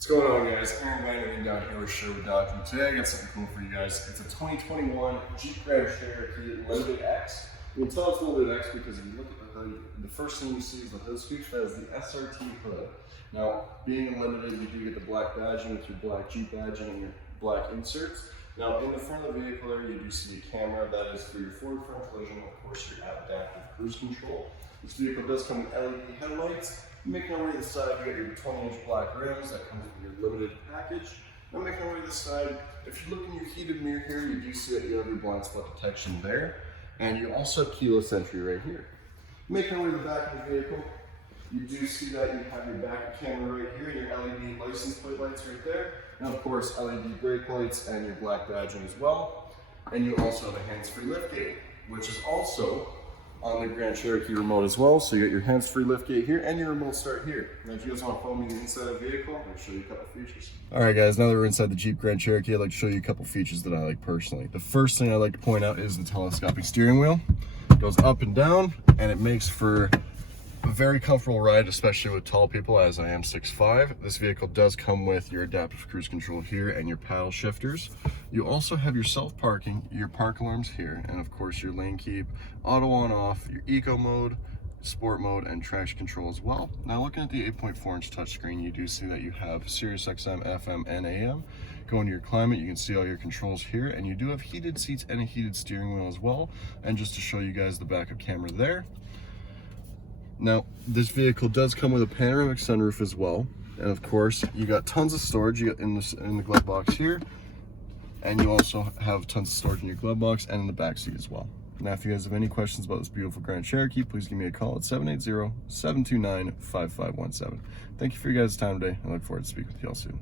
What's going on, guys? Aaron Van down here with Sherwood Dodge, and today I got something cool for you guys. It's a 2021 Jeep Grand Cherokee Limited X. You can tell it's Limited X because if you look at the hood, the first thing you see is the hood scoop. That is the SRT hood. Now, being limited, you do get the black badging with your black Jeep badging and your black inserts. Now, in the front of the vehicle there, you do see a camera that is for your forward front collision, of course, your adaptive cruise control. This vehicle does come with LED headlights. Making our way to the side, you got your 20-inch black rims that comes with your limited package. Now making our way to the side, if you look in your heated mirror here, you do see that you have your blind spot detection there, and you also have keyless entry right here. Making our way to the back of the vehicle, you do see that you have your back camera right here and your LED license plate lights right there, and of course LED brake lights and your black badging as well. And you also have a hands-free liftgate, which is also on the Grand Cherokee remote as well. So you got your hands-free liftgate here and your remote start here. Now if you guys want to follow me inside the vehicle, I'll show you a couple features. All right guys, now that we're inside the Jeep Grand Cherokee, I'd like to show you a couple features that I like personally. The first thing I like to point out is the telescopic steering wheel. It goes up and down, and it makes for a very comfortable ride, especially with tall people, as I am 6'5". This vehicle does come with your adaptive cruise control here and your paddle shifters. You also have your self-parking, your park alarms here, and of course your lane keep, auto on off, your eco mode, sport mode, and traction control as well. Now looking at the 8.4-inch touchscreen, you do see that you have Sirius XM, FM, and AM. Go into your climate, you can see all your controls here, and you do have heated seats and a heated steering wheel as well. And just to show you guys the backup camera there. Now, this vehicle does come with a panoramic sunroof as well. And of course, you got tons of storage you got in the glove box here. And you also have tons of storage in your glove box and in the back seat as well. Now, if you guys have any questions about this beautiful Grand Cherokee, please give me a call at 780-729-5517. Thank you for your guys' time today. I look forward to speaking with y'all soon.